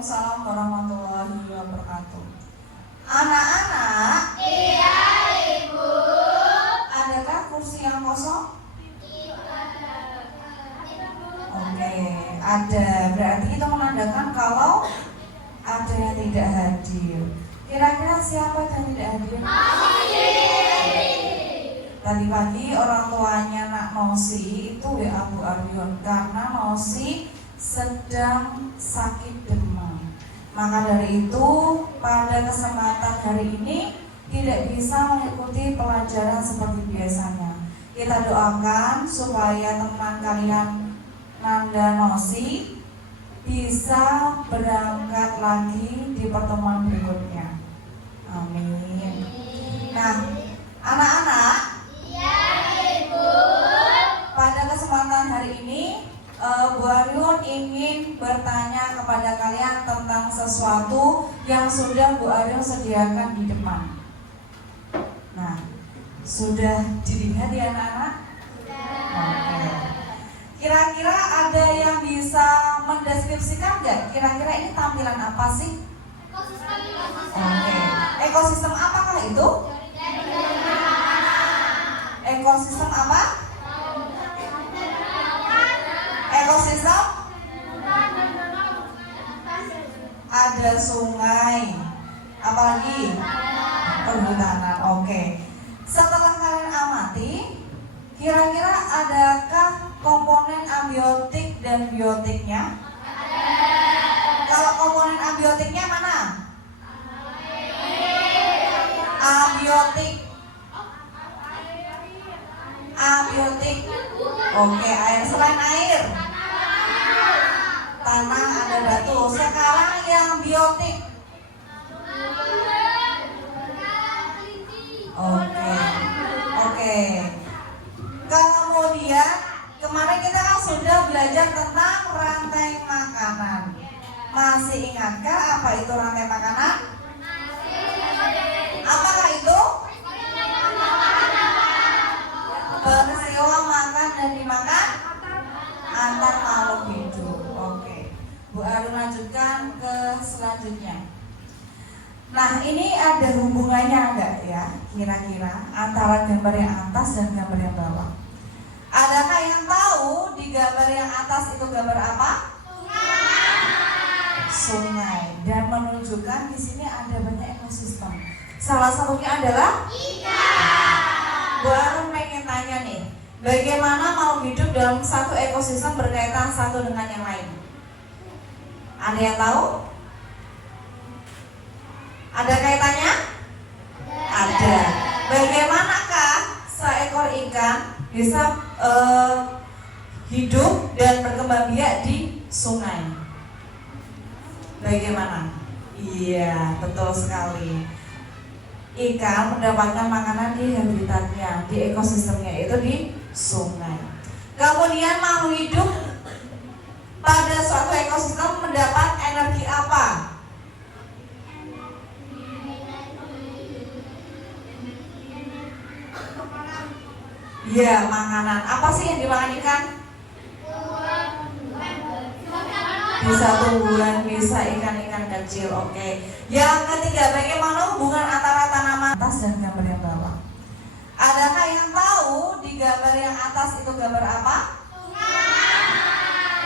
Waalaikumsalam warahmatullahi wabarakatuh. Anak-anak, iya Ibu. adakah kursi yang kosong? Oke, ada. Berarti itu menandakan kalau ada yang tidak hadir. Kira-kira siapa yang tidak hadir? Tadi pagi orang tuanya Nak Nosi itu WA Bu Aryon karena Nosi sedang sakit demam. Maka dari itu pada kesempatan hari ini tidak bisa mengikuti pelajaran seperti biasanya. Kita doakan supaya teman kalian Nanda Nosi bisa berangkat lagi di pertemuan berikutnya. Amin. Nah, anak-anak, Iya Ibu. pada kesempatan hari ini Bu Aryon ingin bertanya kepada kalian tentang sesuatu yang sudah Bu Aryon sediakan di depan. Nah, sudah dilihat ya anak-anak? Oke. Kira-kira ada yang bisa mendeskripsikan nggak? Kira-kira ini tampilan apa sih? Oke. Ekosistem apakah itu? Ekosistem apa? Ekosistem? Ada sungai. Apalagi? Perhutanan. Oke. Setelah kalian amati, kira-kira adakah komponen abiotik dan biotiknya? Kalau komponen abiotiknya mana? Abiotik. Abiotik. Oke, air. Selain air, tanah, ada batu. Sekarang yang biotik. Oke. Kemudian kemarin kita kan sudah belajar tentang rantai makanan. Masih ingatkah apa itu rantai makanan? Apakah itu? Peristiwa makan dan dimakan antar makhluk hidup. Oke. Bu Arun lanjutkan ke selanjutnya. Nah, ini ada hubungannya enggak ya kira-kira antara gambar yang atas dan gambar yang bawah? Adakah yang tahu di gambar yang atas itu gambar apa? Sungai. Dan menunjukkan di sini ada banyak ekosistem. Salah satunya adalah ikan. Bu Arun pengen tanya nih, bagaimana mau hidup dalam satu ekosistem berkaitan satu dengan yang lain? Ada yang tahu? Ada kaitannya? Ada. Bagaimanakah seekor ikan bisa hidup dan berkembang biak di sungai? Bagaimana? Iya, betul sekali. Ikan mendapatkan makanan di habitatnya, di ekosistemnya, itu di sungai. Kemudian makhluk hidup pada suatu ekosistem mendapat energi apa? Ya, makanan. Apa sih yang dimakan ikan? Bisa tumbuhan, bisa ikan-ikan kecil. Oke. Yang ketiga, bagaimana hubungan antara tanaman atas dan gambar yang bawah? Adakah yang tahu di gambar yang atas itu gambar apa?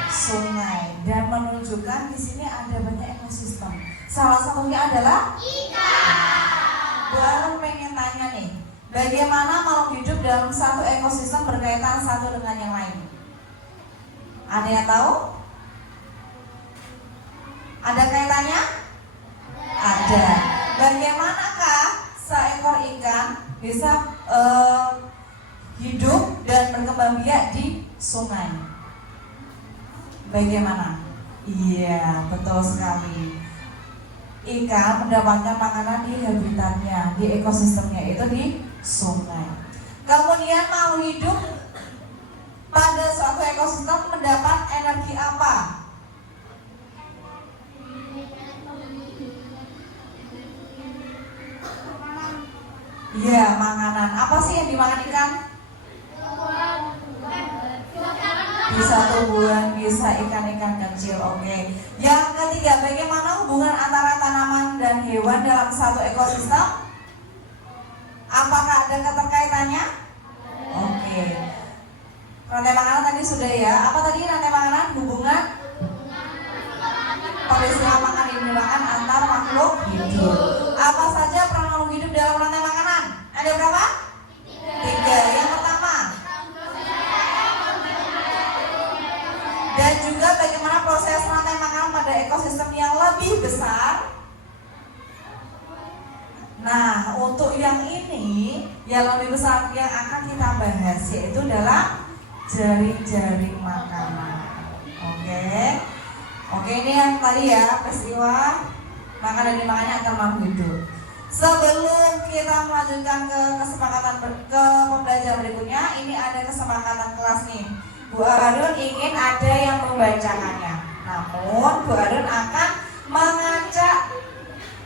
Sungai. Dan menunjukkan di sini ada banyak ekosistem. Salah satunya adalah ikan. Bu Arun pengen tanya nih, bagaimana makhluk hidup dalam satu ekosistem berkaitan satu dengan yang lain? Ada yang tahu? Ada kaitannya? Ada. Bagaimanakah seekor ikan bisa hidup dan berkembang biak di sungai? Bagaimana? Iya, betul sekali. Ikan mendapatkan makanan di habitatnya, di ekosistemnya, itu di sungai. Kemudian makhluk hidup pada suatu ekosistem mendapat energi apa? Iya, makanan. Apa sih yang dimakan ikan? Bisa tumbuhan, bisa ikan-ikan kecil. Oke. Yang ketiga, bagaimana hewan dalam satu ekosistem? Apakah ada keterkaitannya? Oke. Rantai makanan tadi sudah ya. Apa tadi rantai makanan? Hubungan peristiwa makan dan dimakan antar makhluk hidup. Apa saja peran makhluk hidup dalam rantai makanan? Ada berapa? 3. Yang pertama. Dan juga bagaimana proses rantai makanan pada ekosistem yang lebih besar. Nah, untuk yang ini yang lebih besar yang akan kita bahas yaitu adalah jaring-jaring makanan. Oke, ini yang tadi ya, peristiwa makan dan dimakannya antar makhluk hidup. Sebelum kita melanjutkan ke kesepakatan ke pembelajaran berikutnya, ini ada kesepakatan kelas nih. Bu Arun ingin ada yang membacakannya. Namun Bu Arun akan mengajak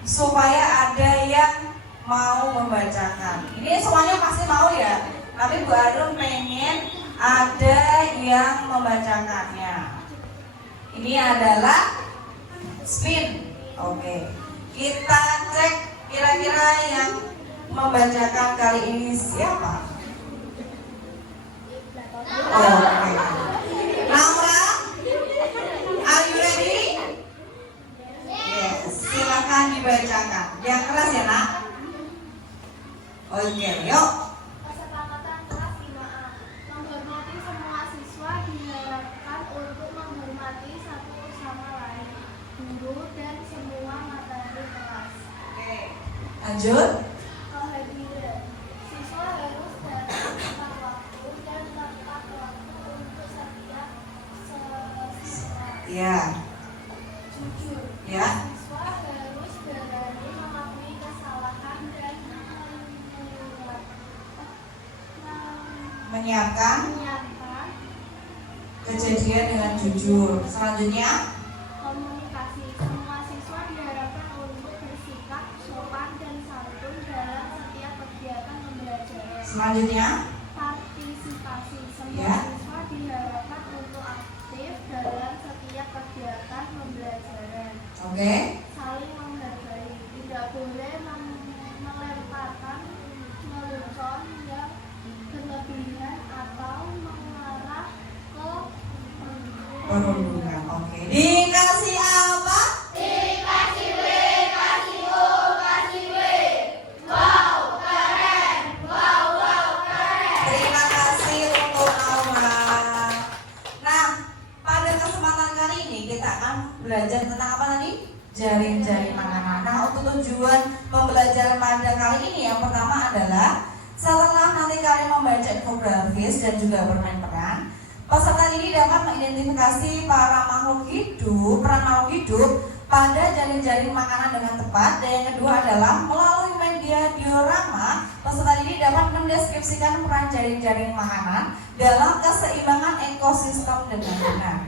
supaya ada yang mau membacakan. Ini semuanya pasti mau ya, tapi Bu Arun pengen ada yang membacakannya. Ini adalah spin. Oke. Kita cek kira-kira yang membacakan kali ini siapa? Oke. Laura, are you ready? Yes, silakan dibacakan. Yang keras ya, Nak? Oke, yuk. Kesepakatan kelas 5A. Menghormati semua siswa diharapkan untuk menghormati satu sama lain, guru dan semua materi kelas. Oke. Lanjut. Kehadiran. Siswa harus datang tepat waktu dan tepat waktu untuk setiap siswa. Ya. Jujur. Ya. Siswa harus berani mengakui kesalahan dan Menyiapkan menyiapkan kejadian dengan jujur. Selanjutnya. komunikasi. Semua siswa diharapkan untuk bersikap sopan dan santun dalam setiap kegiatan pembelajaran. Selanjutnya. Partisipasi. Semua Ya. siswa diharapkan untuk aktif dalam setiap kegiatan pembelajaran. Oke. Saling menghargai. Tidak boleh melemparkan lelucon yang berlebihan atau mengarah ke Perundungan. Oke. Dikasih apa? Dikasih W, kasih O, kasih W. Wow, keren. Wow, keren. Terima kasih untuk Aura. Nah, pada kesempatan kali ini kita akan belajar tentang apa tadi? Jaring-jaring makanan. Nah, untuk tujuan pembelajaran pada kali ini yang pertama adalah setelah nanti kalian membaca infografis dan juga bermain peran, peserta ini dapat mengidentifikasi para makhluk hidup, peran makhluk hidup pada jaring-jaring makanan dengan tepat. Dan yang kedua adalah melalui media diorama, peserta ini dapat mendeskripsikan peran jaring-jaring makanan dalam keseimbangan ekosistem dengan benar.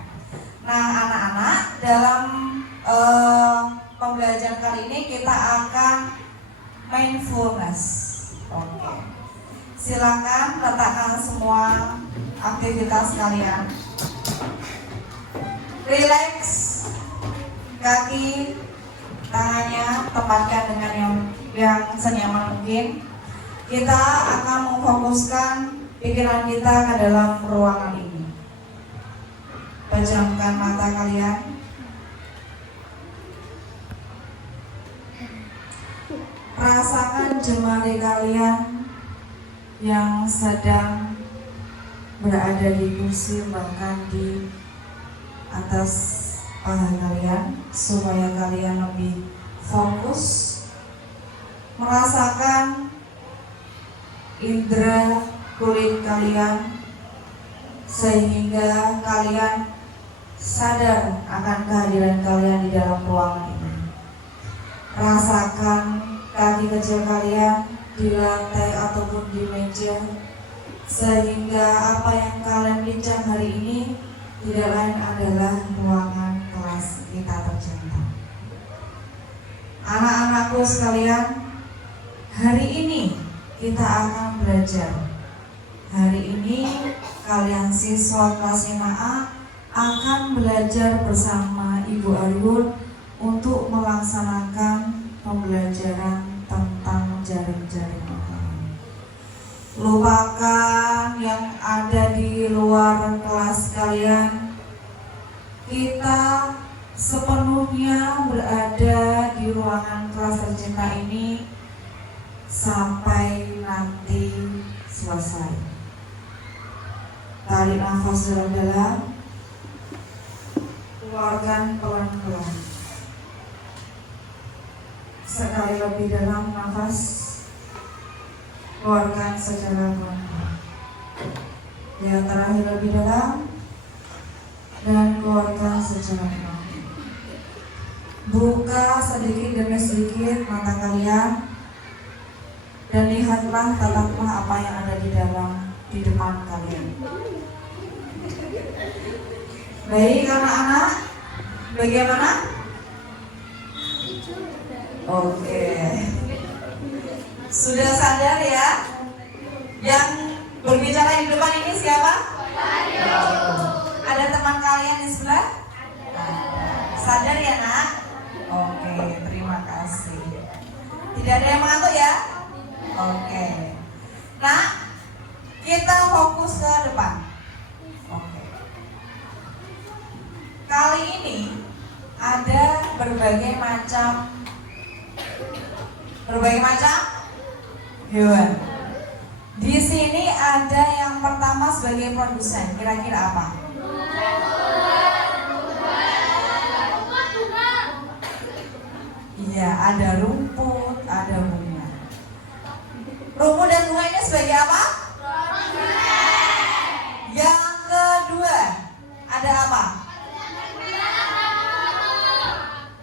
Nah, anak-anak, dalam pembelajaran kali ini kita akan mindfulness. Oke. Silakan letakkan semua aktivitas kalian. Relax, kaki, tangannya tempatkan dengan yang senyaman mungkin. Kita akan memfokuskan pikiran kita ke dalam ruangan ini. Pejamkan mata kalian. Rasakan jemari kalian yang sedang berada di kursi, bahkan di atas paha kalian, supaya kalian lebih fokus merasakan indera kulit kalian, sehingga kalian sadar akan kehadiran kalian di dalam ruangan ini. Rasakan kaki kecil kalian di lantai ataupun di meja, sehingga apa yang kalian bincang hari ini tidak lain adalah ruangan kelas kita tercinta. Anak-anakku sekalian, hari ini kita akan belajar. Hari ini kalian siswa kelas 5A akan belajar bersama Ibu Arun untuk melaksanakan pembelajaran ruangan kelas tercinta ini sampai nanti selesai. Tarik nafas dalam-dalam, keluarkan pelan-pelan. Sekali lebih dalam nafas, keluarkan secara pelan-pelan. Yang terakhir lebih dalam, dan keluarkan secara pelan. Buka sedikit demi sedikit mata kalian dan lihatlah, tataplah apa yang ada di depan kalian. Baik anak-anak, bagaimana? Oke. Sudah sadar ya? Yang berbicara di depan ini siapa? Ada teman kalian di sebelah? Sadar ya nak? Oke, terima kasih. Tidak ada yang mengantuk ya? Oke. Nah, kita fokus ke depan. Oke. Kali ini ada berbagai macam hewan. Di sini ada yang pertama sebagai produsen. Kira-kira apa? Iya, ada rumput, ada bunga. Rumput dan bunga ini sebagai apa? Yang kedua, ada apa?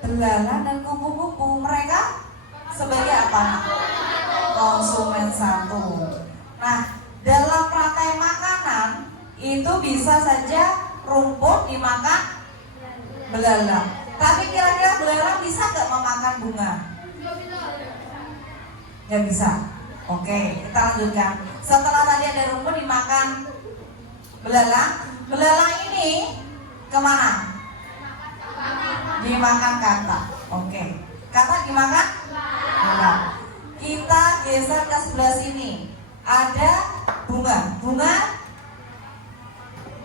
Belalang dan kupu-kupu. Mereka sebagai apa? Konsumen satu. Nah, dalam rantai makanan itu bisa saja rumput dimakan belalang. Tapi kira-kira belalang bisa gak memakan bunga? Gak bisa. Oke, kita lanjutkan. Setelah tadi ada rumput dimakan belalang, belalang ini kemana? Dimakan katak. Oke, katak dimakan belalang. Kita geser ke sebelah sini. Ada bunga. Bunga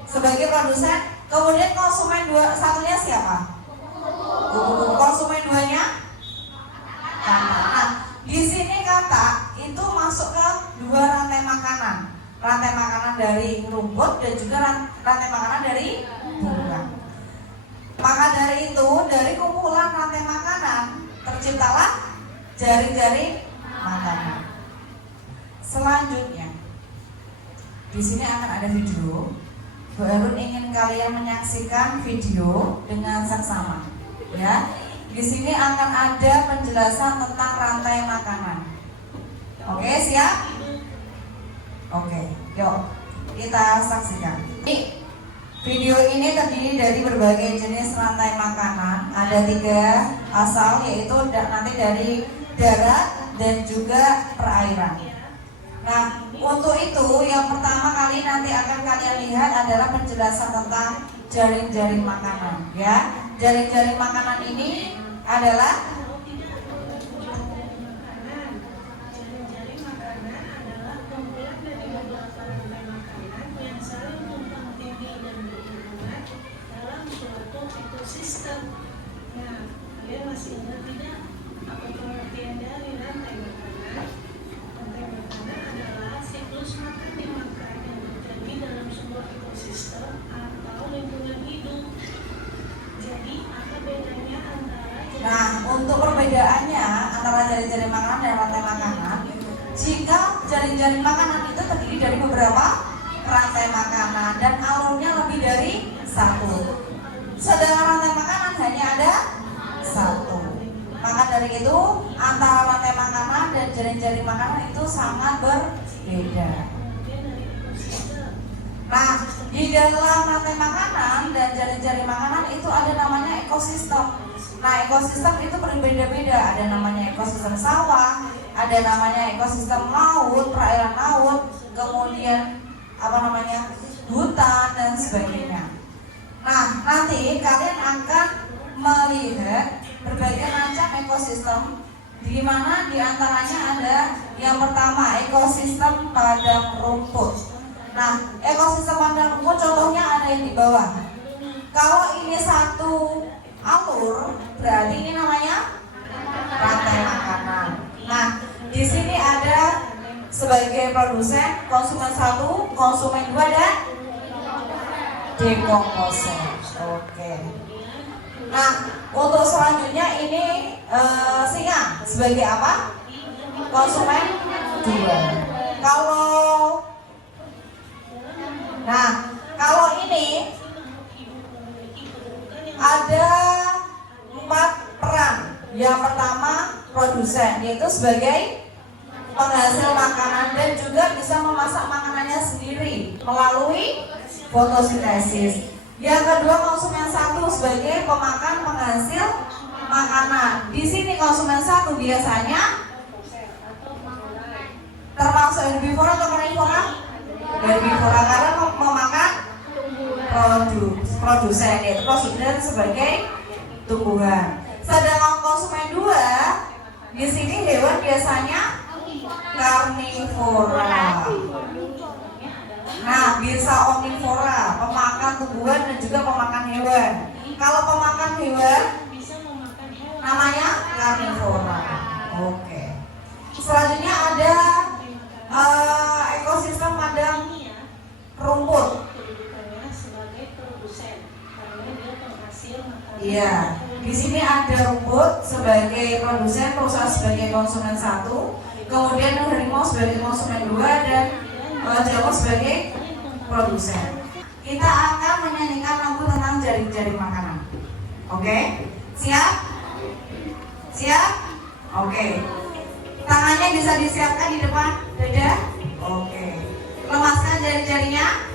sebagai produsen. Kemudian konsumen satunya siapa? Konsumen duanya katak. Nah, di sini katak itu masuk ke dua rantai makanan. Rantai makanan dari rumput dan juga rantai makanan dari bunga. Maka dari itu, dari kumpulan rantai makanan terciptalah jaring-jaring makanan. Selanjutnya, di sini akan ada video. Bu Erun ingin kalian menyaksikan video dengan seksama. Ya, di sini akan ada penjelasan tentang rantai makanan. Oke, siap? Oke, yuk kita saksikan. Video ini terdiri dari berbagai jenis rantai makanan. Ada 3 asal, yaitu nanti dari darat dan juga perairan. Nah, untuk itu yang pertama kali nanti akan kalian lihat adalah penjelasan tentang jaring-jaring makanan, ya. Jaring-jaring makanan ini adalah ekosistem. Nah, kalian masih ingat tidak apa pengertian dari rantai makanan? Rantai makanan adalah siklus makan dimakan yang terjadi dalam sebuah ekosistem atau lingkungan hidup. Jadi, apa bedanya antara Nah, untuk perbedaannya antara jaring-jaring makanan dan rantai makanan, jika jaring-jaring makanan itu terdiri dari beberapa rantai makanan dan alurnya lebih dari 1. Sedangkan rantai makanan hanya ada 1. Maka dari itu antara rantai makanan dan jaring-jaring makanan itu sangat berbeda. Nah, di dalam rantai makanan dan jaring-jaring makanan itu ada namanya ekosistem. Nah, ekosistem itu berbeda-beda. Ada namanya ekosistem sawah, ada namanya ekosistem laut, perairan laut, kemudian hutan dan sebagainya. Nah, nanti kalian akan melihat berbagai macam ekosistem, di mana diantaranya ada yang pertama ekosistem padang rumput. Nah, ekosistem padang rumput contohnya ada yang di bawah. Kalau ini satu alur, berarti ini namanya sebagai produsen, konsumen 1, konsumen 2, dan dekomposer. Oke. Nah, untuk selanjutnya ini singa sebagai apa? Konsumen 2. Kalau ini ada 4 peran. Yang pertama produsen, yaitu sebagai penghasil makanan dan juga bisa memasak makanannya sendiri melalui fotosintesis. Yang kedua konsumen 1 sebagai pemakan penghasil makanan. Di sini konsumen 1 biasanya termasuk herbivora atau karnivora? Herbivora karena memakan produsen, yaitu produsen sebagai tumbuhan. Sedangkan konsumen 2 di sini hewan biasanya karnivora. Nah, bisa omnivora, pemakan tumbuhan dan juga pemakan hewan. Kalau pemakan hewan namanya karnivora. Oke. Selanjutnya ada ekosistem padang rumput. Iya. Di sini ada rumput sebagai produsen, perusahaan sebagai konsumen 1, kemudian harimau sebagai konsumen 2, dan jerapah sebagai produsen. Kita akan menyanyikan lagu tentang jaring-jaring makanan. Oke? Siap? Siap? Oke. Tangannya bisa disiapkan di depan dada. Oke. Lemaskan jari-jarinya.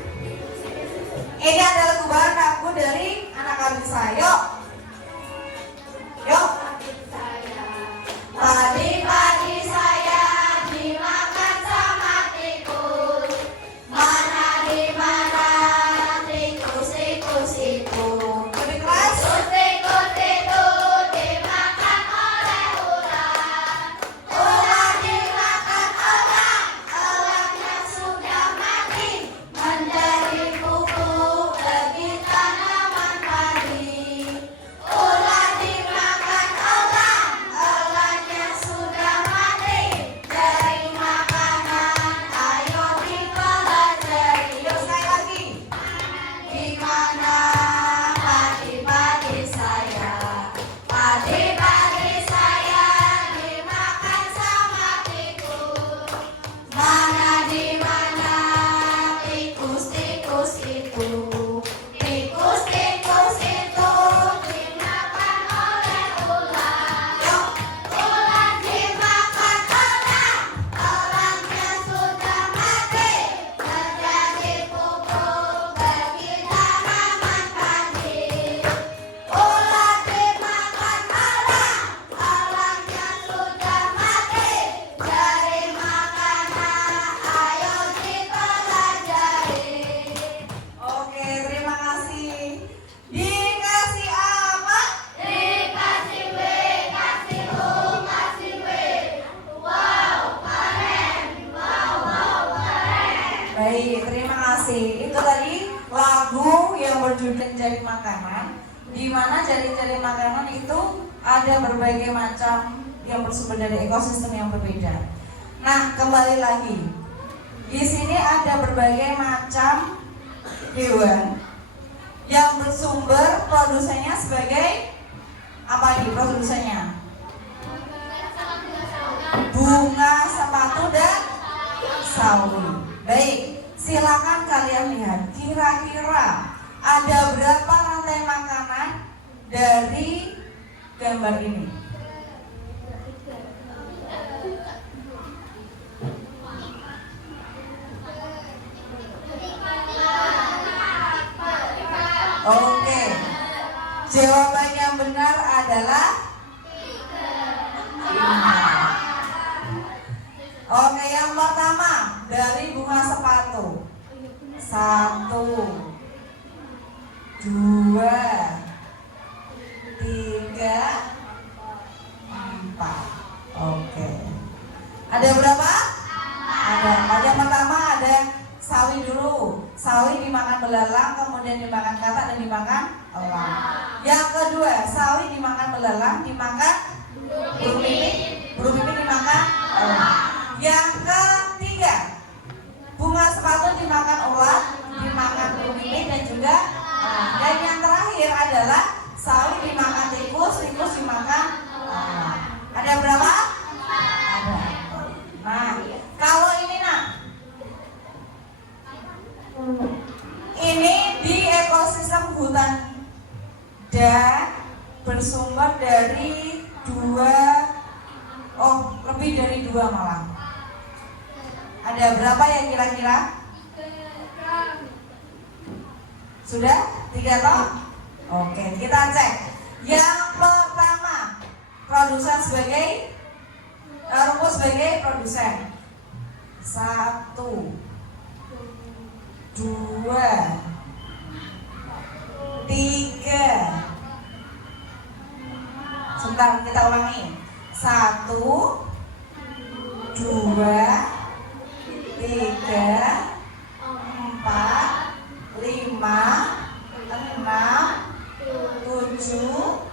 Ini adalah lagu lagu dari anak Alisa. Yuk. Yuk. Padi-padi saya dimakan sama tikus. Mana di mana tikus-tikus itu. Lebih keras. Tikus itu dimakan oleh ular. Ular dimakan orang. Orangnya sudah mati. Menjadi pupuk bagi tanaman padi. Ular dimakan orang. Orangnya sudah mati. Dari makanan ayo dipelajari. Yuk sekali lagi. Di mana padi-padi saya? Padi-padi saya dimakan sama tikus. Mana di mana tikus-tikus itu? Tikus-tikus itu dimakan oleh ular. Ular dimakan orang. Orangnya sudah mati. Menjadi pupuk bagi tanaman padi. Ular dimakan orang. Orangnya sudah mati. Dari makanan ayo dipelajari. Oke, terima kasih. Dikasih apa? Dikasih W, kasih U, kasih W. Wow, keren. Wow, keren. Baik, terima kasih. Itu tadi lagu yang berjudul Jaring Makanan, di mana jaring-jaring makanan itu ada berbagai macam yang bersumber dari ekosistem yang berbeda. Nah, kembali lagi. Di sini ada berbagai macam hewan yang bersumber produsennya sebagai apa nih produsennya? Bunga, sepatu, dan sawi. Baik, silakan kalian lihat. Kira-kira ada berapa rantai makanan dari gambar ini? Oke. Jawaban yang benar adalah 5. Oke, yang pertama dari bunga sepatu. 1, 2, 3, 4. Oke. Ada berapa? Ada. Yang pertama ada sawi dulu. Sawi dimakan belalang, kemudian dimakan katak dan dimakan elang. Yang kedua, sawi dimakan belalang, dimakan burung pipit dimakan elang. Yang ketiga, lebih dari 2 malah. Ada berapa ya kira-kira? Sudah? 3 toh? Oke, kita cek. Yang pertama, produsen sebagai rumput sebagai produsen. 1, 2, 3. Sebentar, kita ulangi. 1, 2, 3, 4, 5, 6, 7.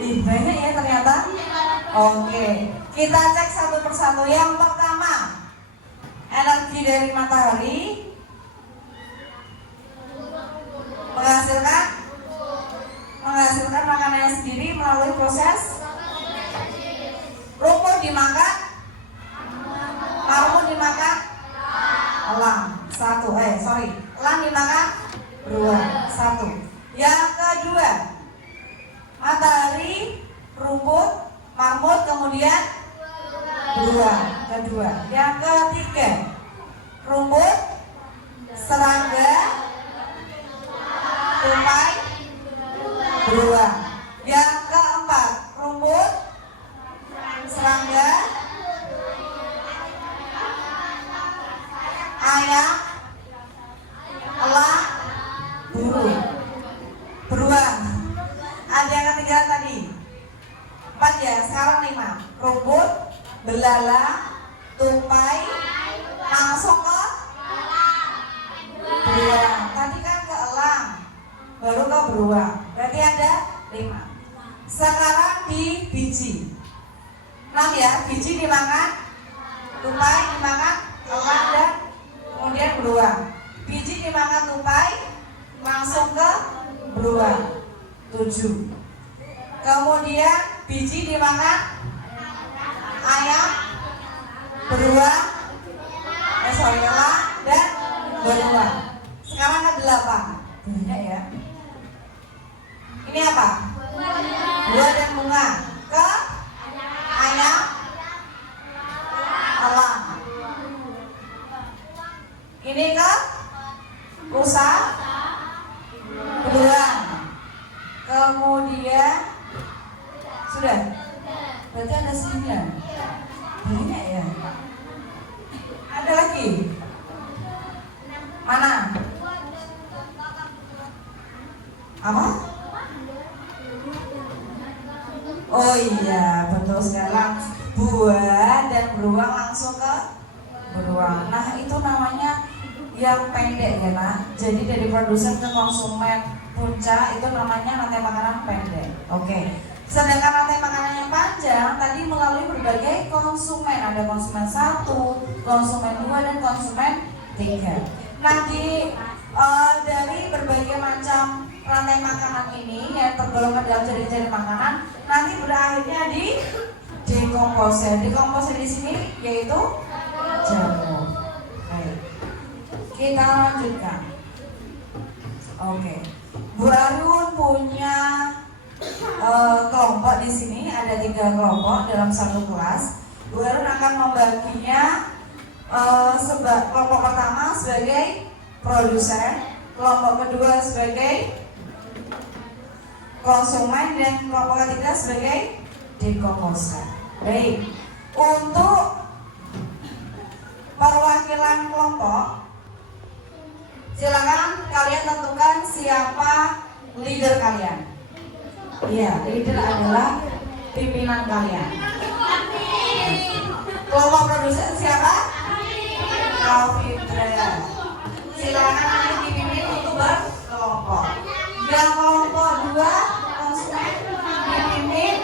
Banyak ya ternyata. Oke, kita cek satu persatu. Yang pertama, energi dari matahari menghasilkan makanannya sendiri melalui proses rumput dimakan, marmut dimakan, elang. Elang dimakan beruang. 1. Yang kedua, matahari, rumput, marmut, kemudian beruang. Kedua. Yang ketiga, rumput, serangga, tupai, beruang. Yang keempat, rumput, serangga, ayam, elang, beruang. Ada yang ketiga tadi 4 ya, sekarang 5. Rumput, belalang, tupai, langsung ke beruang. Tadi kan ke elang, baru ke beruang. Berarti ada 5. Sekarang di biji. 6 ya, biji dimakan, tupai dimakan, elang dan kemudian beruang. Biji dimakan tupai, langsung ke beruang. 7. Kemudian biji dimakan ayam, beruang, elang dan beruang. Sekarang ke 8. Banyak ya. Ini apa? Buah dan bunga. Ke ayam, elang. Ini ke rusa, beruang. Kemudian sudah. Berarti ada 9. Banyak ya. Ada lagi? Mana? Apa? Oh iya, betul sekali. Buah dan beruang langsung ke beruang. Nah, itu namanya yang pendek ya, Nak. Jadi dari produsen ke konsumen puncak itu namanya rantai makanan pendek. Oke. Sedangkan rantai makanan yang panjang tadi melalui berbagai konsumen. Ada konsumen 1, konsumen 2 dan konsumen 3. Nah, dari berbagai macam rantai makanan ini yang tergolong dalam jaring-jaring makanan nanti berakhirnya di dekomposer. Dekomposer di sini yaitu jamur. Baik. Kita lanjutkan. Oke. Bu Arun punya kelompok di sini, ada 3 kelompok dalam satu kelas. Bu Arun akan membaginya kelompok pertama sebagai produsen, kelompok kedua sebagai konsumen dan kelompok ketiga sebagai dekomposer. Baik, untuk perwakilan kelompok, silakan kalian tentukan siapa leader kalian. Iya, leader adalah pimpinan kalian. Kelompok produsen siapa? Kafidra. Silakan nanti dipimpin untuk berkelompok. Yang kelompok 2 konsumen dipimpin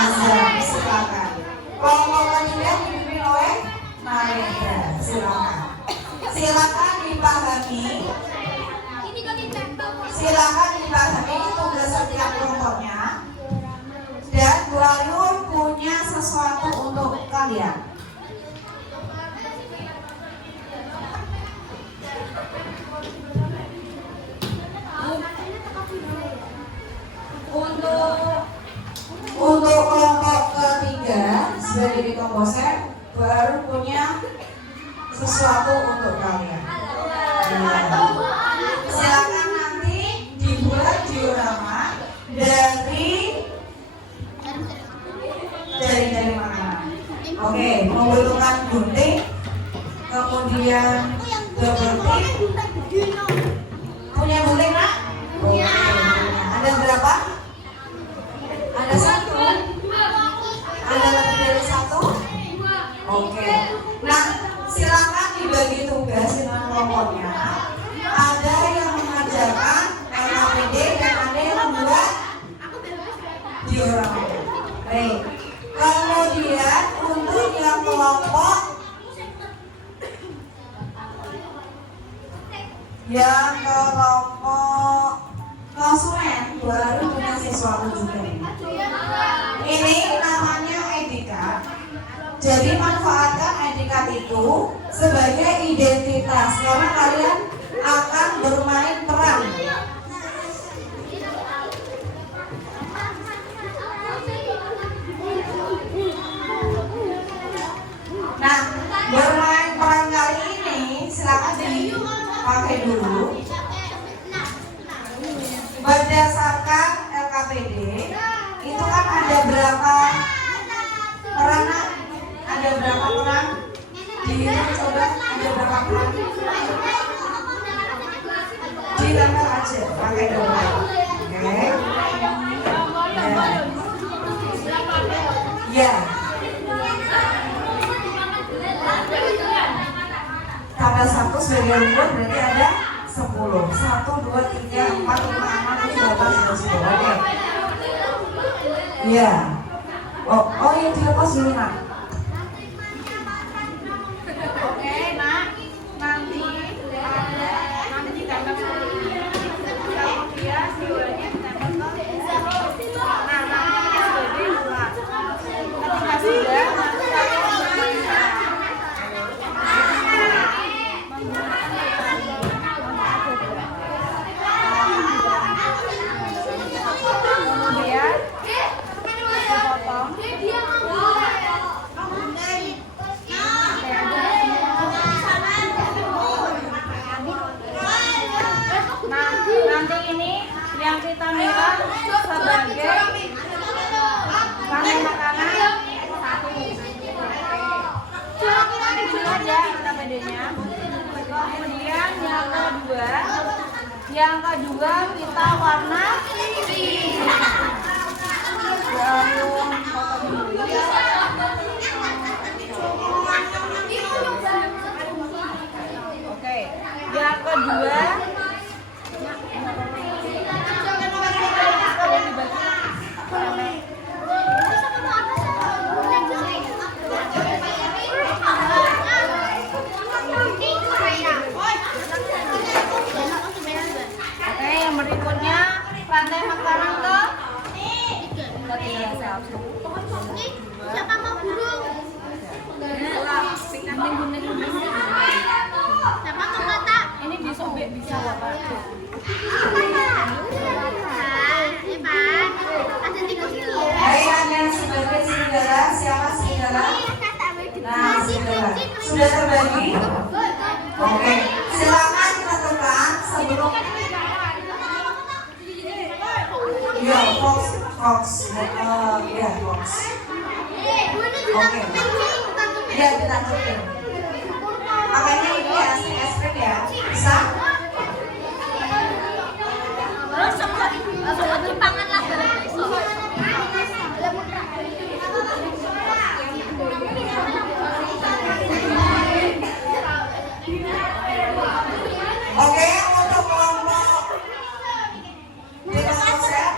Azam, silakan. Kelompok ketiga dipimpin oleh Narendra, silakan. Silakan dipahami. Silakan dipahami tugas setiap kelompoknya. Dan Bu Ayun punya sesuatu untuk kalian. Untuk sudah jadi komposer, baru punya sesuatu untuk kalian. Silakan nanti dibuat diorama dari makanan. Oke, membutuhkan gunting, kemudian double tip. Punya gunting nak? Oke. Ada berapa? Ada satu. Ada lebih dari satu? Oke. Nah, silakan dibagi tugas dengan kelompoknya. Ada yang mengajarkan LKPD dan ada yang membuat diorama. Baik. Kemudian untuk yang kelompok konsumen baru punya sesuatu juga. Ini namanya etikat. Jadi manfaatkan etikat itu sebagai identitas karena kalian akan bermain peran. Nah, bermain peran kali ini silakan dipakai dulu. Berdasarkan LKPD itu kan ada berapa peran? Ada berapa peran? Dicoba ada berapa peran? Ditambah aja pakai double. Oke. Ya. Tambah 1 sebagai rumput berarti ada 10. 1, 2, 3, 4, 5, 6, 7, 8, 9, 10. Oke. Iya. Oh yang dilepas dulu nak. Oke nak. Nanti ditambah kemudian siulanya ditambah ke. Nah nanti SBB ulang. Ketika sudah nanti kalian bermain. Nanti ini yang kita minta sebagai bahan makanan satu aja LKPD-nya. Kemudian yang kedua kita warna oke, yang kedua yang berikutnya rantai makanan Siapa mau burung? Siapa mau kata? ini disobek bisa apa? Ada tikus. Ayo yang sebagai serigala, siapa serigala? Nah, serigala sudah terbagi. Oke, silakan kita tekan sebelum. Ya, fox. Ya, fox. Oke. Ya, kita tutup. Makanya ini ya, aspek ya. Bisa? Pangan lah Oke, untuk kelompok tidak konsep,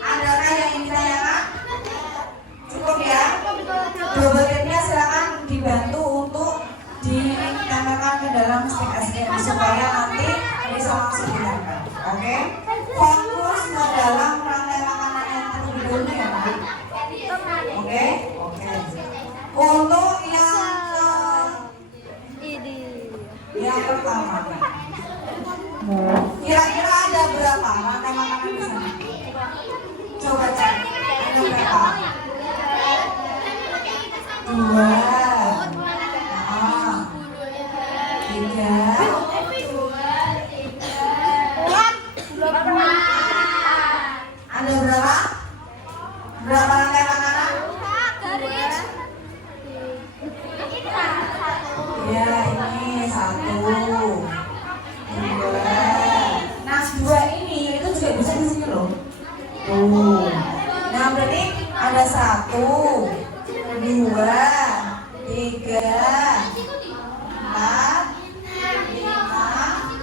adakah yang ingin ditanyakan? Cukup ya. Double tipnya silakan dibantu untuk ditambahkan ke dalam stick SDM supaya nanti bisa langsung digunakan. Oke, fokus ke dalam rantai makanan yang terlebih dahulu ya, Pak. Oke. Untuk yang pertama, kira-kira ada berapa rantai makanan di sana? Coba cek, ada berapa? Berapa rantai makanan? Ya, ini 1, 2. Nah, 2 ini itu juga bisa di sini loh. Tuh. Nah, berarti ada 1, 2, 3, 4, 5,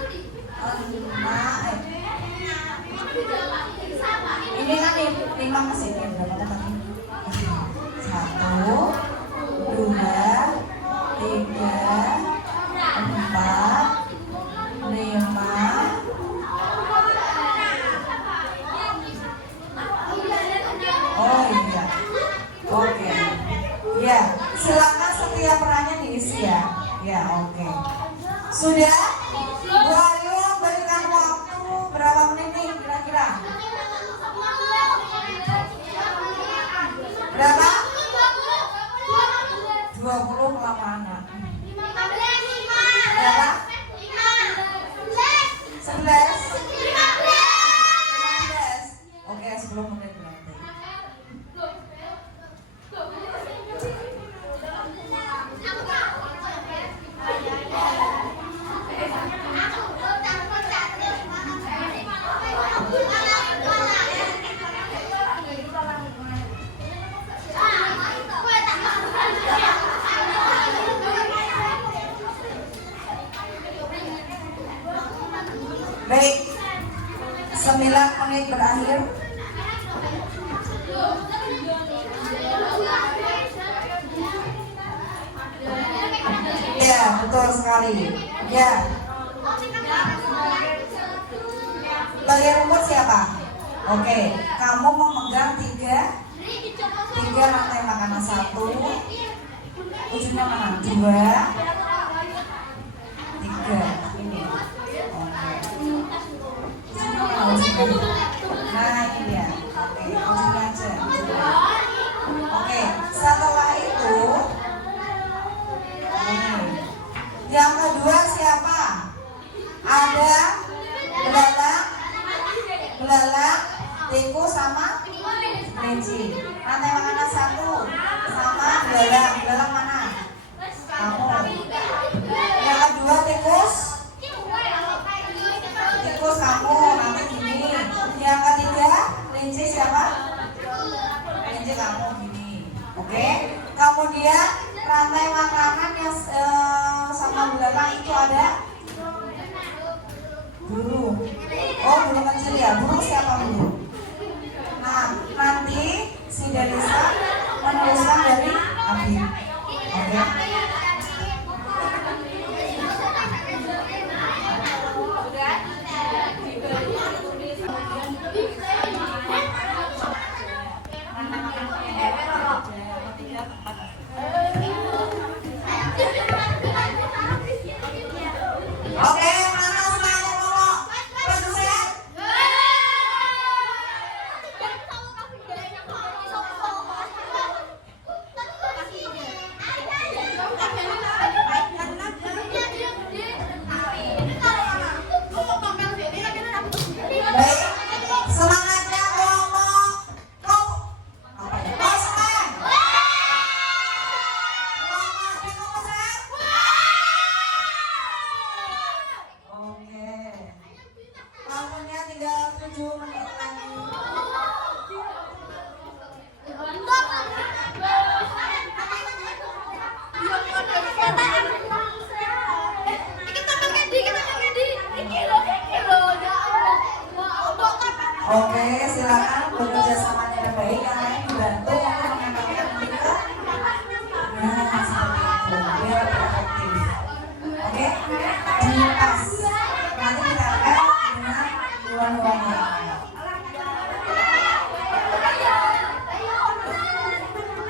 6. Ini kan 5 mesin. Berapa tadi? 1, 2, 3, 4, 5. Oh iya. Oke. Ya, silakan setiap perannya diisi ya. Ya, oke. Sudah? Bu Ayu berikan waktu berapa menit nih kira-kira? Berapa? 20 kelamaan. Berapa? 11? 15? Oke, 10 menit berarti. Baik, 9 menit berakhir. Ya, betul sekali. Ya. Bagi rumput siapa? Oke, kamu memegang 3 rantai makanan. 1, ujungnya mana? 2, 3. Ini. Oke. Ujungnya mana ujungnya? Nah, ini dia. Oke, ujungnya aja. Oke, setelah itu yang kedua siapa? Ada belalang, tikus sama kelinci. Rantai makanan 1 sama belalang. Belalang mana? Kamu. Yang kedua tikus kamu. Nanti gini. Yang ketiga kelinci siapa? Kelinci kamu gini. Oke. Kemudian rantai makanan yang sama belalang itu ada burung. Oh, burung kecil ya. Burung siapa burung? Nah, nanti si Delisa meneruskan dari Abi. Oke. Oke, mana semuanya ngomong? Produsen? Baik, semangatnya ngomong. Konsumen. Ngomong konsumen. Oke. Waktunya tinggal 7 menit lagi. Oke, silakan bekerja sama dengan baik. Yang lain dibantu untuk menyampaikan kita. Nah, seperti itu. Biar efektif. Oke, dilepas. Nanti kita akan dengan hewan-hewan yang lain.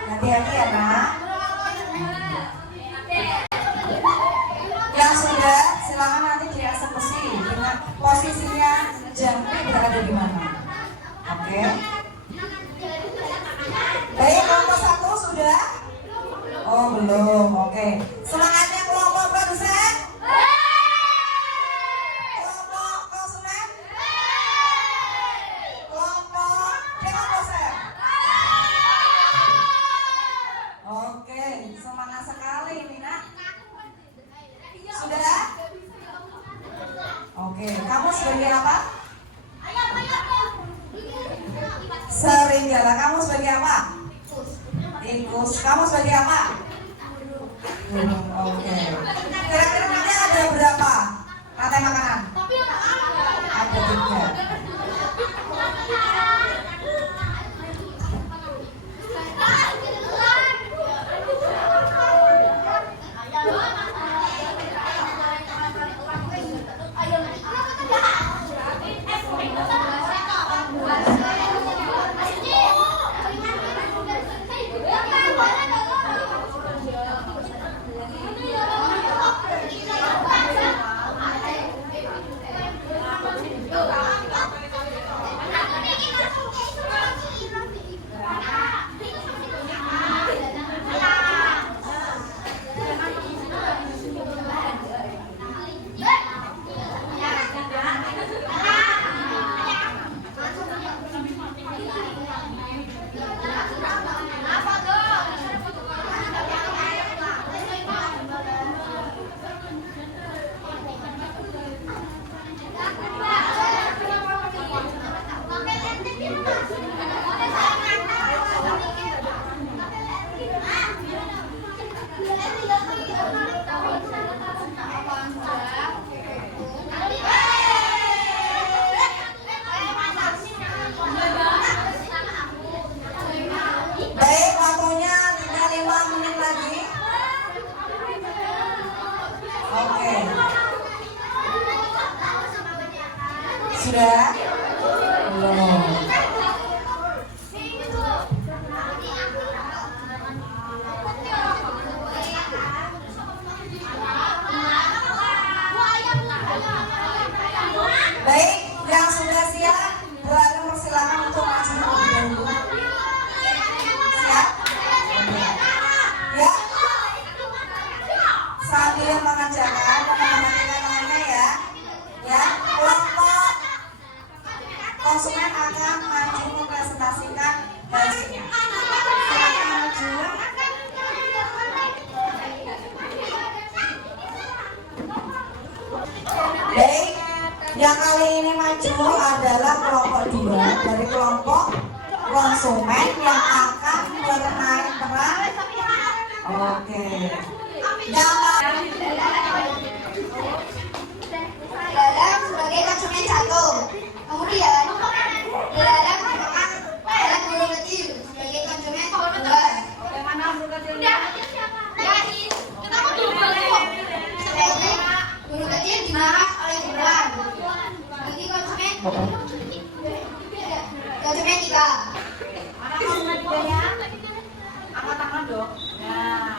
Hati-hati ya, Nak. Yang sudah, silakan nanti dieksekusi dengan posisinya jangkrik berada di mana. Oke. Baik, kelompok 1 sudah? Oh, belum. Oke. Semangatnya kelompok produsen? Kelompok konsumen? Kelompok dekomposer? serigala. Kamu sebagai apa? Tikus. Kamu sebagai apa? Burung. Oke. Kira-kira nanti ada berapa rantai makanan? Ada 3. Baik, waktunya tinggal 5 menit lagi. Oke. Sudah? Belum. Baik, yang sudah siap, boleh persilakan untuk maju terlebih dahulu. Siap? Ya. Sambil mengerjakan dan memperhatikan namanya ya. Ya, kelompok konsumen akan maju mempresentasikan hasilnya. Silakan maju. Baik, yang kali ini maju adalah kelompok 2 dari kelompok konsumen yang akan bermain peran. Oke. Yang dalam sebagai konsumen 1. Kemudian dalam merupakan alat burung kecil sebagai konsumen 2. Yang mana burung kecilnya? Sebagai burung kecil dimakan oleh burung. Bagi konsumen 3. Mana konsumen 3-nya? Angkat tangan dong. Nah.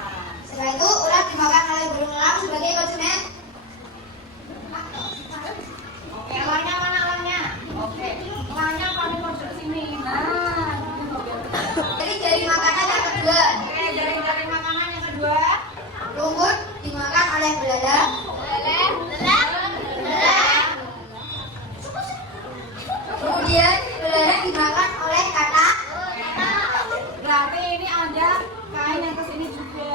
Setelah itu ulat dimakan oleh burung elang sebagai konsumen. Oke, elangnya mana elangnya? Oke, elangnya paling pojok sini. Nah, Jadi jari makanan yang kedua. oke, jari-jari makanan yang kedua. Rumput dimakan oleh belalang. Kemudian belalang dimakan oleh katak. Berarti ini ada kain yang kesini juga.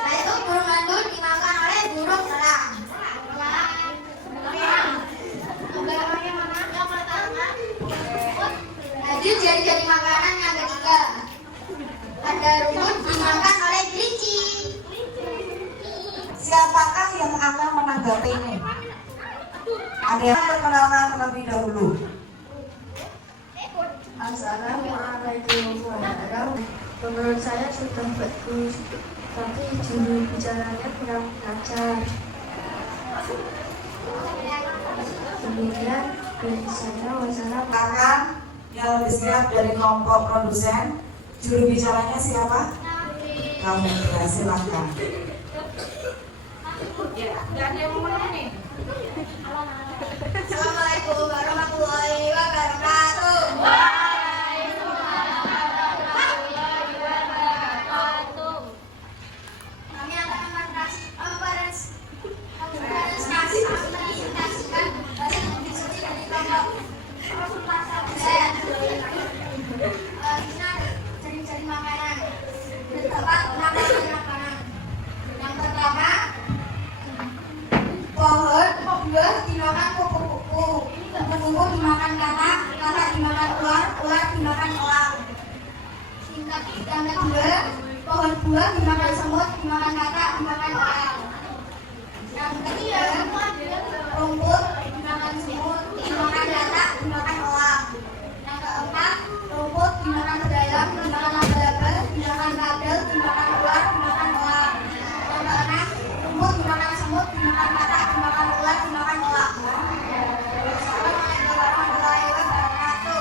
Setelah itu burung gandul dimakan oleh burung elang. Elangnya mana? Yang pertama. Lanjut jari-jari makanan yang ketiga. Ada rumput dimakan oleh kelinci. siapakah yang akan menanggapi ini? Ada yang perkenalkan terlebih dahulu. Assalamualaikum warahmatullahi. Menurut saya sudah bagus, tapi juru bicaranya kurang lancar. Kemudian dari saya wawancara Akan yang lebih siap dari kelompok produsen. Juru bicaranya siapa? Kamu, ya, silakan. Ya, nggak ada yang mau menemani. Assalamualaikum warahmatullahi wabarakatuh. Kami akan mempresentasikan hasil diskusi dari kelompok produsen. Ini ada ciri-ciri makanan. Terdapat 6 ciri makanan. Yang pertama, pohon buah dimakan kupu-kupu, kupu-kupu dimakan katak, katak Yang kedua, pohon buah dimakan semut, dimakan katak, dimakan orang. Yang ketiga, rumput dimakan semut, dimakan katak, dimakan orang. Yang keempat, rumput dimakan bedalang, dimakan laba-laba, dimakan kadal, dimakan ular, dimakan orang. Yang keenam, rumput dimakan semut, dimakan katak, dimakan ular, dimakan orang. Assalamualaikum warahmatullahi wabarakatuh.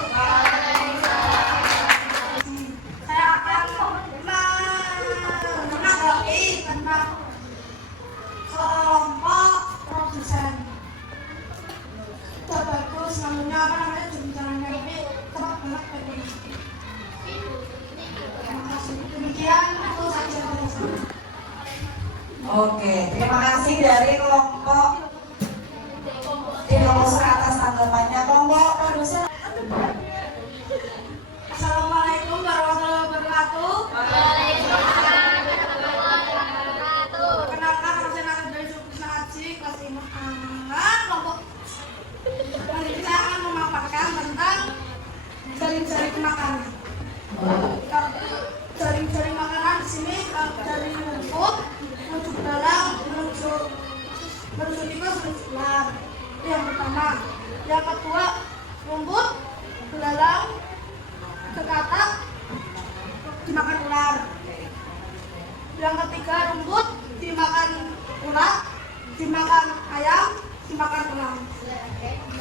Saya akan menanggapi tentang kelompok produsen. Sudah bagus, namanya jemjarannya tapi terlalu banyak bagaimana. Terima kasih. Demikian itu saja dari saya. Oke, terima kasih dari kelompok Dinosaurus atas tanggapannya. Kelompok produsen. Assalamualaikum warahmatullahi wabarakatuh. Perkenalkan, nama saya Nadia dari Suku Haji kelas 5A kelompok. Kali ini saya akan memaparkan tentang jaring-jaring makanan. Jaring-jaring makanan di sini dari rumput menuju bedalang menuju tikus menuju ular. Itu yang pertama. Yang kedua, rumput bedalang ke katak dimakan ular. Yang ketiga, rumput dimakan ular, dimakan ayam, dimakan ular.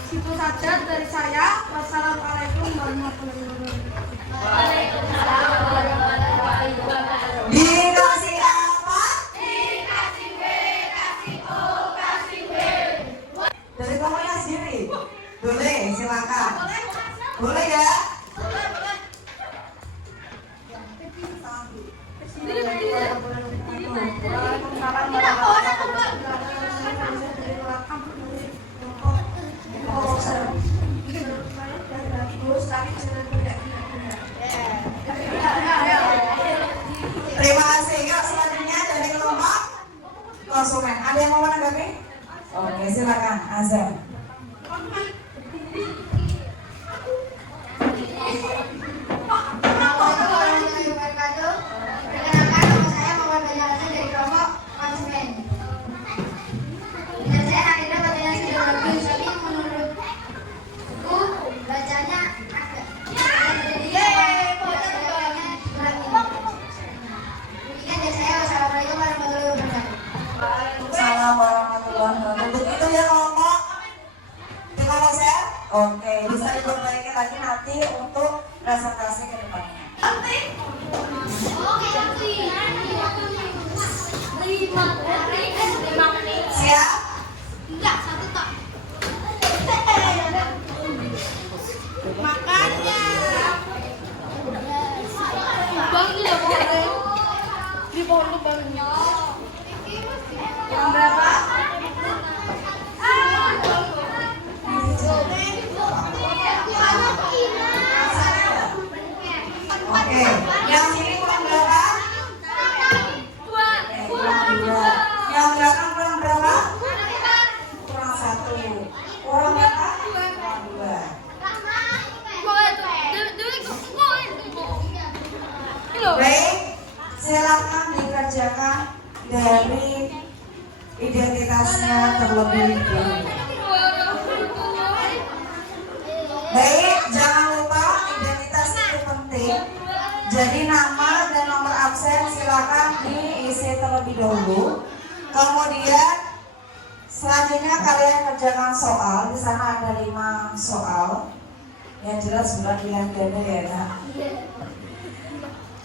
Itu saja dari saya. Wassalamualaikum warahmatullahi wabarakatuh. Dikasih apa? Dikasih B, kasih O, kasih B. Dari kelompoknya sendiri. Boleh, silakan. Boleh ya? Terima kasih. Yuk, selanjutnya dari kelompok konsumen. Ada yang mau menanggapi? Oke, silakan. Azam. Assalamualaikum warahmatullahi wabarakatuh. Perkenalkan, nama saya Muhammad Banjarasa dari kelompok konsumen. Dan saya akhirnya bacanya sudah bagus, tapi menurutku bacanya agak demikian dari saya. Wassalamualaikum warahmatullahi wabarakatuh. Waalaikumsalam warahmatullahi wabarakatuh. Begitu ya kelompok. Terima kasih. Oke, bisa diperbaiki lagi nanti untuk presentasi ke depannya. Siap? Enggak, satu tak. Makanya. Bang ini loh pohonnya. Di pohon tuh bangnya. Yang berapa? Oke, yang sini kurang berapa? Kurang 2. Yang belakang kurang berapa? Kurang 1. Kurang berapa? Kurang 2. Baik, silakan dikerjakan dari identitasnya terlebih dahulu. Baik, jangan lupa identitas itu penting. Jadi nama dan nomor absen silakan diisi terlebih dahulu. Kemudian selanjutnya kalian kerjakan soal. Di sana ada 5 soal. Yang jelas bukan pilihan ganda ya, Nak.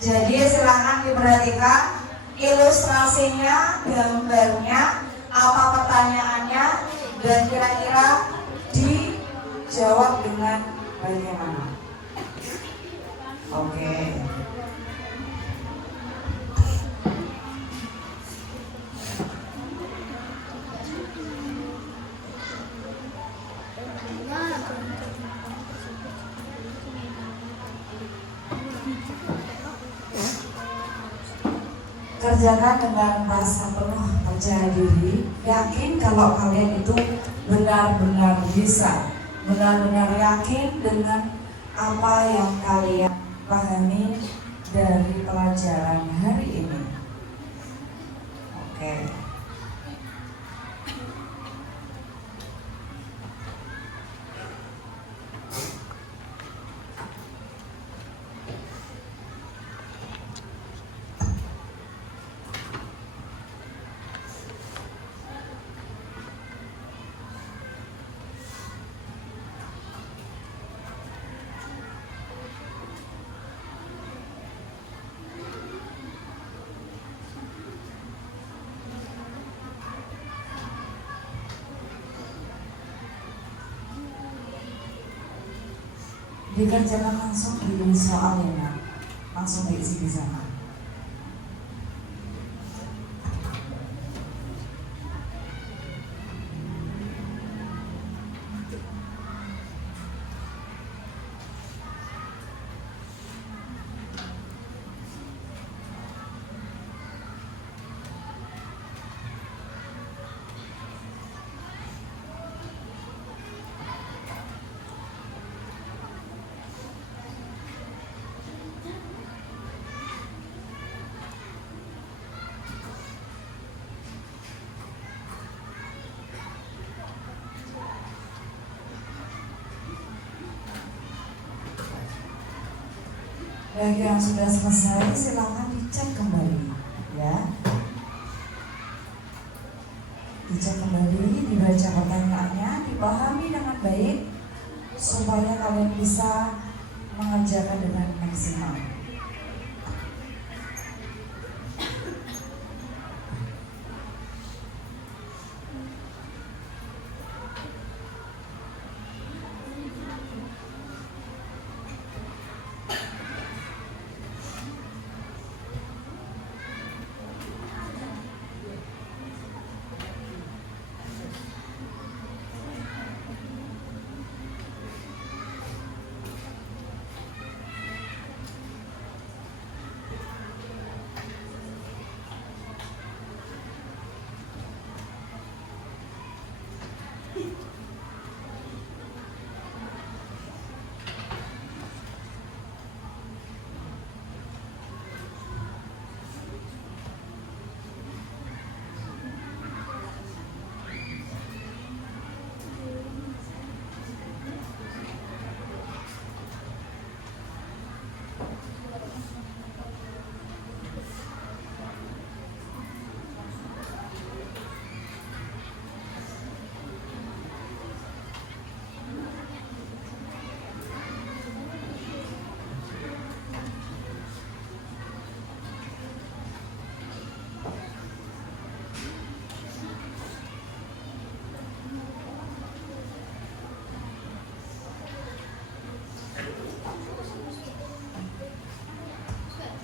Jadi silakan diperhatikan ilustrasinya, gambarnya, apa pertanyaannya, dan kira-kira dijawab dengan bagaimana. Oke. Kerjakan dengan rasa penuh percaya diri, yakin kalau kalian itu benar-benar bisa, benar-benar yakin dengan apa yang kalian pahami dari pelajaran hari ini? Oke. Dikerjakan langsung di soal ya, Nak. Langsung diisi di sana. Bagi yang sudah selesai silakan dicek kembali ya. Dicek kembali, dibaca pertanyaannya, dipahami dengan baik supaya kalian bisa mengerjakan dengan maksimal.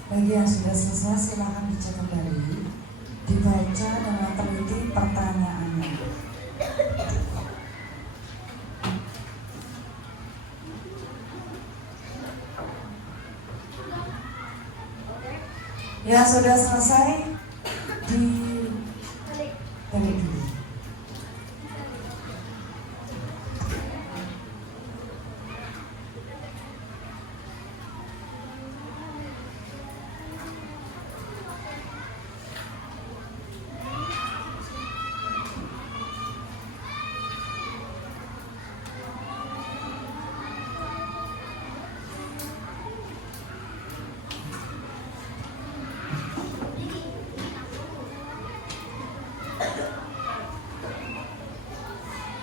Bagi yang sudah selesai silakan dicek kembali, dibaca dengan teliti pertanyaannya. Yang sudah selesai dibalik dulu.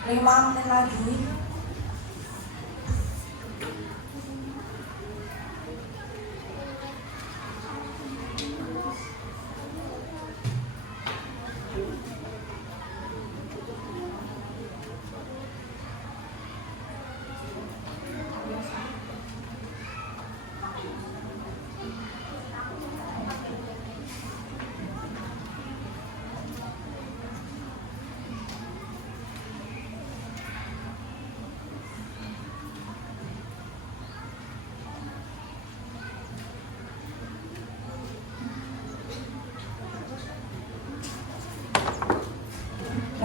Lima menit lagi.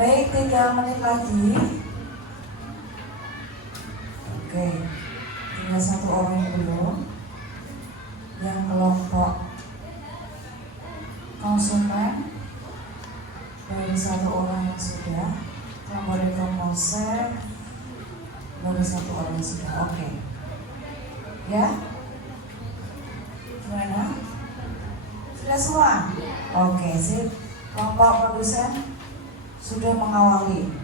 Baik, 3 menit lagi. Oke, tinggal satu orang yang belum. Yang kelompok konsumen baru 1 orang yang sudah. Kelompok rekomose baru 1 orang yang sudah. Oke. Ya? Gimana? Sudah semua? Oke, sip. Kelompok produsen sudah mengawali.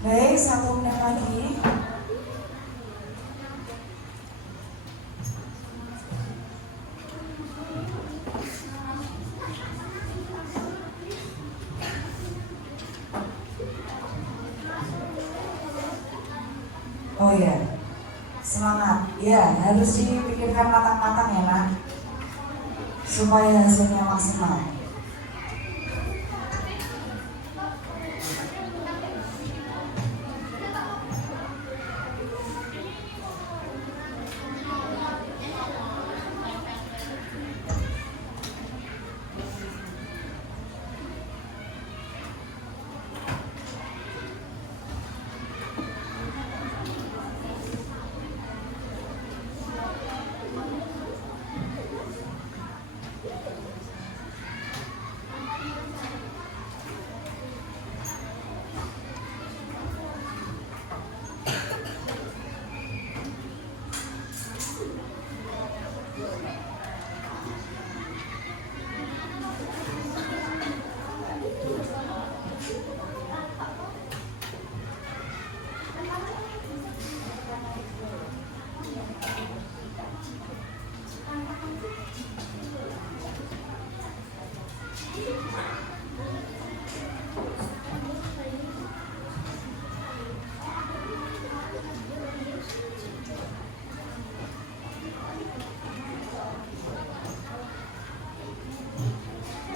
Baik, 1 menit lagi. Oh ya, semangat. Ya, harus dipikirkan matang-matang ya, Nak, supaya hasilnya maksimal.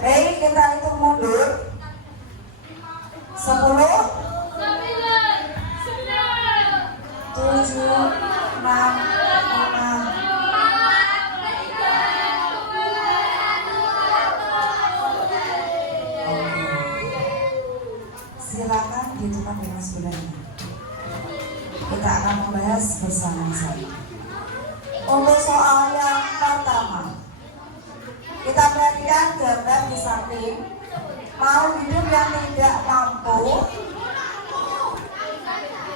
Baik, kita hitung mundur. 10, 7, 6, 5. Silakan dihitungkan dengan sebenarnya. Kita akan membahas bersama-sama. Untuk soal yang pertama, kita perhatikan gambar di samping. Makhluk hidup yang tidak mampu.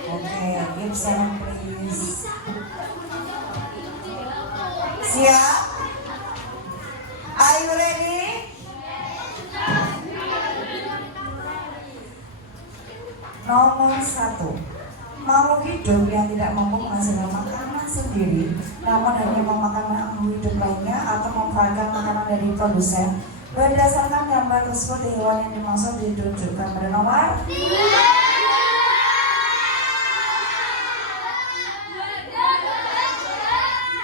Oke, give sound please. Siap? Are you ready? Nomor 1, makhluk hidup yang tidak mampu menghasilkan makanan sendiri, namun hanya memakan makhluk hidup lainnya atau memanfaatkan makanan dari produsen. Berdasarkan gambar tersebut, hewan yang dimaksud ditunjukkan pada nomor.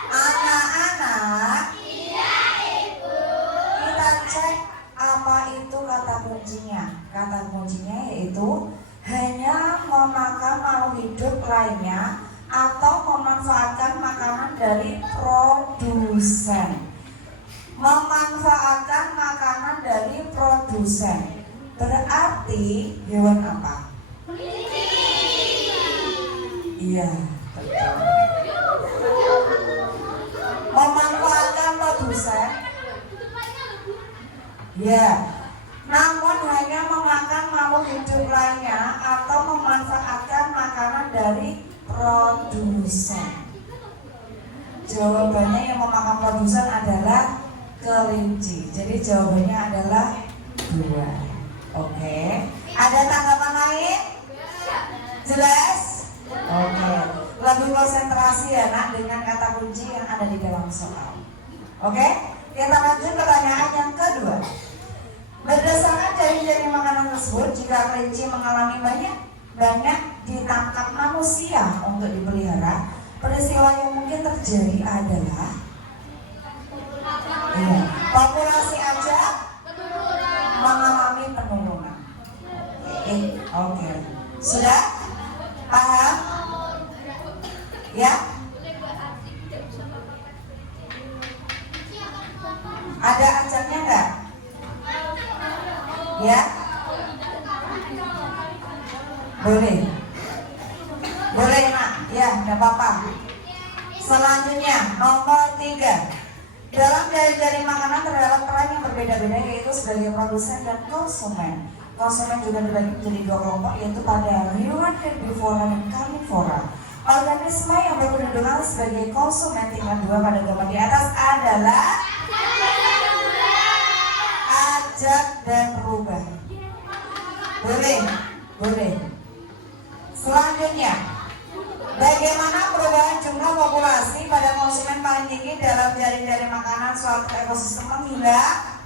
Anak-anak, kita cek apa itu kata kuncinya. Kata kuncinya yaitu hanya memakan makhluk hidup lainnya atau memanfaatkan makanan dari produsen. Memanfaatkan makanan dari produsen berarti hewan apa? Iya, betul. memanfaatkan produsen. Ya, namun hanya memakan makhluk hidup lainnya atau memanfaatkan makanan dari produsen. Jawabannya yang memakan produsen adalah kelinci. Jadi jawabannya adalah 2. Oke. Ada tanggapan lain? Jelas? Oke. Lebih konsentrasi ya nak dengan kata kunci yang ada di dalam soal. Oke? Kita lanjut pertanyaan yang kedua. Berdasarkan jari-jari makanan tersebut, jika kelinci mengalami banyak ditangkap manusia untuk dipelihara, peristiwa yang mungkin terjadi adalah populasi ajak mengalami penurunan. Oke. Sudah? Paham? Ya? Ada ajaknya enggak? Ya? Boleh. Boleh nak? Ya, enggak apa-apa. Selanjutnya, nomor 3. Dalam jari-jari makanan terdapat peran yang berbeda-beda, yaitu sebagai produsen dan konsumen. Konsumen juga dibagi menjadi 2 kelompok, yaitu pada hewan herbivora dan carnivora. Organisme yang berkedudukan sebagai konsumen tingkat 2 pada gambar di atas adalah ajak dan rubah. Boleh, boleh. Selanjutnya, bagaimana perubahan jumlah populasi pada konsumen paling tinggi dalam jari-jari makanan suatu ekosistem menghilang?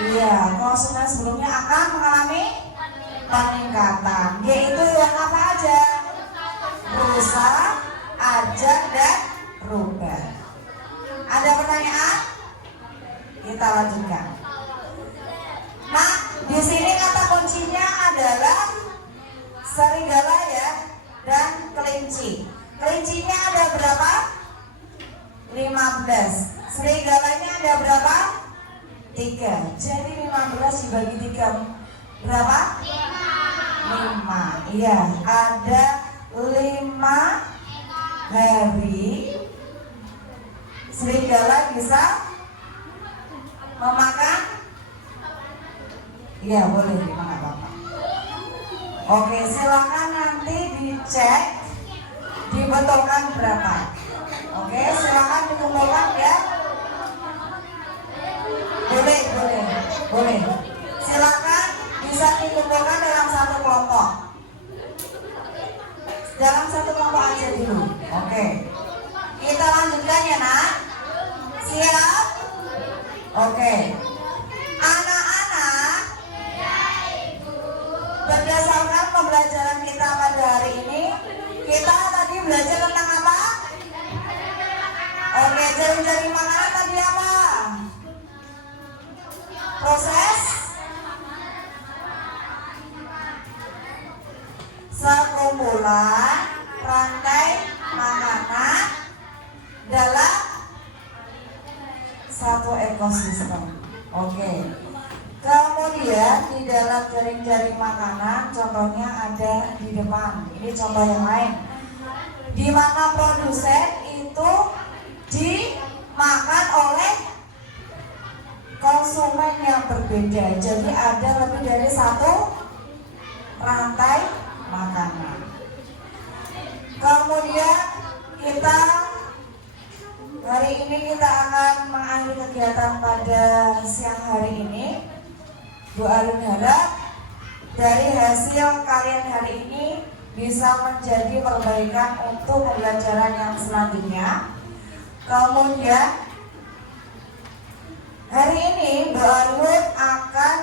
Iya, konsumen sebelumnya akan mengalami peningkatan, yaitu yang apa aja? Rusa, ajak, dan rubah. Ada pertanyaan? Kita lanjutkan. Nah, di sini kata kuncinya adalah serigala ya dan kelinci. Kelincinya ada berapa? 15. Serigalanya ada berapa? 3. Jadi 15 dibagi 3 berapa? 5. Iya, ada 5 hari serigala bisa memakan. Iya, boleh dimakan Bapak. Oke, silakan nanti dicek dibetulkan berapa. Oke, silakan dikumpulkan ya. Boleh. Silakan bisa dikumpulkan dalam satu kelompok. Dalam satu kelompok aja dulu. Oke. Kita lanjutkan ya, Nak. Siap? Oke. Anak-anak, berdasarkan pembelajaran kita pada hari ini, kita tadi belajar tentang apa? Oke, jari-jari makanan tadi apa? Proses sekumpulan rantai makanan dalam satu ekosistem. Oke. Kemudian di dalam jaring-jaring makanan, contohnya ada di depan. Ini contoh yang lain. Di mana produsen itu dimakan oleh konsumen yang berbeda. Jadi ada lebih dari satu rantai makanan. Kemudian hari ini kita akan mengakhiri kegiatan pada siang hari ini. Bu Arun harap dari hasil kalian hari ini bisa menjadi perbaikan untuk pembelajaran yang selanjutnya. Kemudian hari ini Bu Arun akan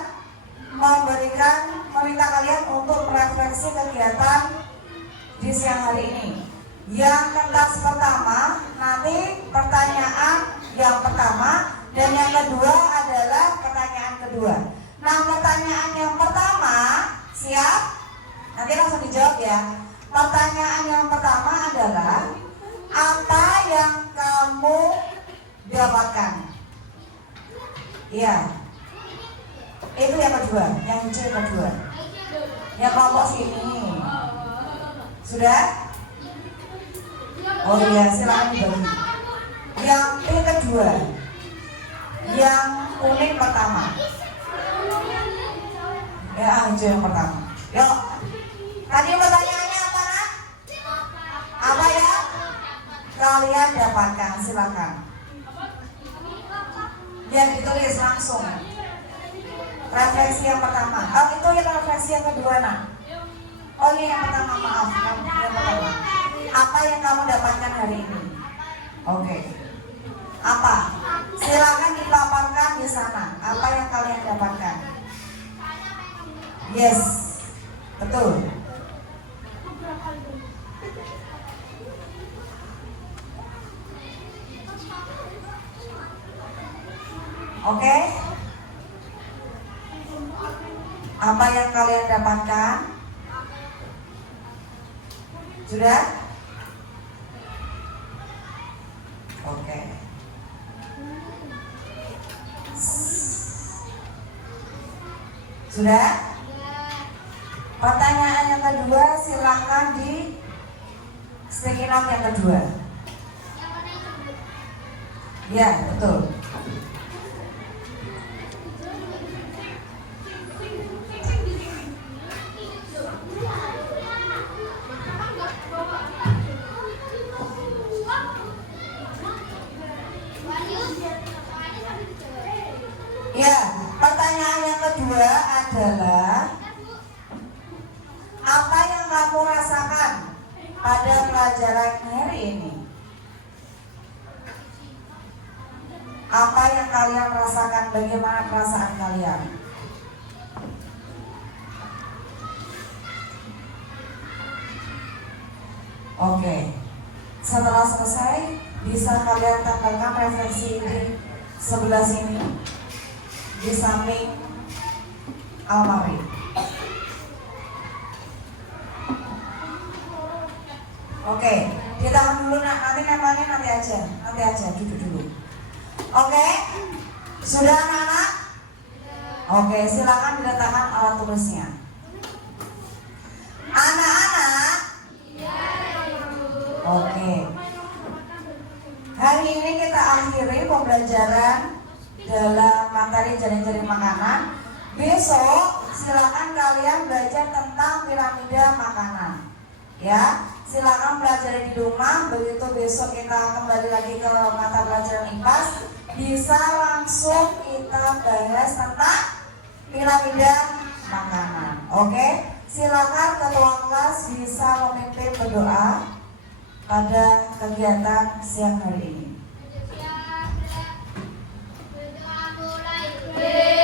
meminta kalian untuk merefleksi kegiatan di siang hari ini. Yang kertas pertama, nanti pertanyaan yang pertama, dan yang kedua adalah pertanyaan kedua. Nah, pertanyaan yang pertama, siap? Nanti langsung dijawab ya. Pertanyaan yang pertama adalah, apa yang kamu dapatkan? Iya. Itu yang kedua, yang hijau yang kedua. Yang kelompok sini. Sudah? Oh iya, silakan dibagi. Yang pink kedua, yang kuning pertama. Ya, hijau yang pertama. Yuk. Tadi pertanyaannya apa, Nak? Apa ya? Kalian dapatkan, silakan. Yang ditulis langsung. Refleksi yang pertama. Oh, itu yang refleksi yang kedua, Nak. Oh iya, yang pertama, maaf. Yang pertama. Apa yang kamu dapatkan hari ini? Oke. Apa? Silakan dipaparkan di sana. Apa yang kalian dapatkan? Yes, betul. Oke. Apa yang kalian dapatkan? Sudah? Oke. Sudah? Pertanyaan yang kedua silakan di sticky note yang kedua. Ya, betul. Ya, pertanyaan yang kedua adalah apa yang kamu rasakan pada pelajaran hari ini? Apa yang kalian rasakan? Bagaimana perasaan kalian? Oke. Setelah selesai, bisa kalian tambahkan refleksi di sebelah sini, di samping almari. Oke, ditahan dulu, Nak. Nanti nempelnya nanti aja, duduk dulu. Oke, sudah anak-anak? Oke, silakan diletakkan alat tulisnya. Anak-anak? Oke. Hari ini kita akhiri pembelajaran dalam materi jaring-jaring makanan. Besok silakan kalian belajar tentang piramida makanan. Ya, silakan belajar di rumah. Begitu besok kita kembali lagi ke mata pelajaran IPAS, bisa langsung kita bahas tentang piramida makanan. Oke, silakan ketua kelas bisa memimpin berdoa pada kegiatan siang hari ini. Berdoa mulai.